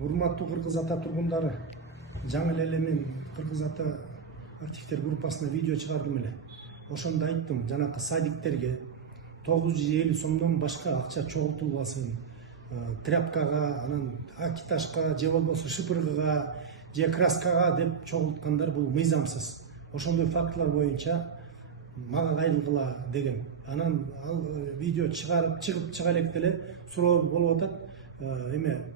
Урматтуу Кыргыз ата тургундары, жаңы эле мен Кыргыз ата активдер группасына видео чыгардым эле. Ошондо айттым, жанакы садиктерге 950 сомдон башка акча чогултулбасын. Тряпкага, анан акиташка, же болбосо шыпыргыга, же краскага деп чогулткандар бул мыйзамсыз. Ошондой фактылар боюнча мага кайрылгыла деген. Анан ал видео чыга электе эле суроо болуп атат. Эме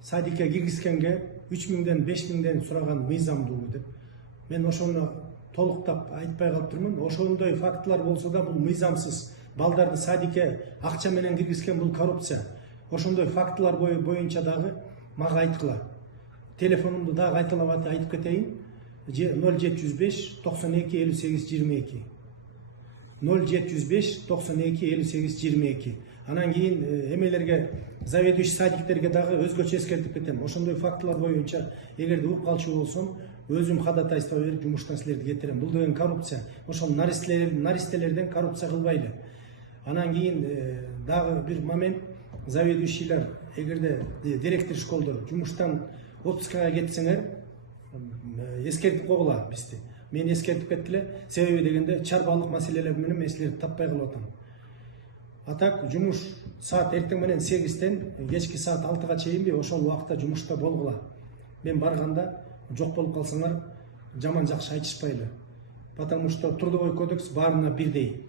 садикке киргизгенге 3000ден 5000ден сураган мыйзамдуу деп. Мен ошону толуктап айтпай калып турмун. Ошондой фактылар болсо да бул мыйзамсыз. Балдарды садикке акча менен киргизген бул коррупция. Ошондой фактылар боюнча дагы мага айткыла. Телефонумду дагы кайталап айтып кетейин. 0705 92 58 22. 0705 92 58 22. Анан кийин эмелерге, заведующий садиктерге дагы өзгөчө эскертип кетем. Ошондой фактылар боюнча эгерде угуп калчу болсом, өзүм ходатайство берип жумуштан силерди кетирем. Бул деген коррупция. Ошол наристелерден коррупция кылбайлы. Анан кийин дагы бир момент, заведующийлер эгерде директор школдор жумуштан отпускага кетсеңер, эскертип койгула бизди. Мен эскертип кеттиле, себеби дегенде чарбалык маселелер менен мен силерди таппай калып атам. А так жумуш саат эртең менен 8-тен кечки саат 6-га чейинби ошол убакта жумушта болгула. Мен барганда жок болуп калсаңар жаман жакшы айтышпайлы. Потому что трудовой кодекс баарына бирдей.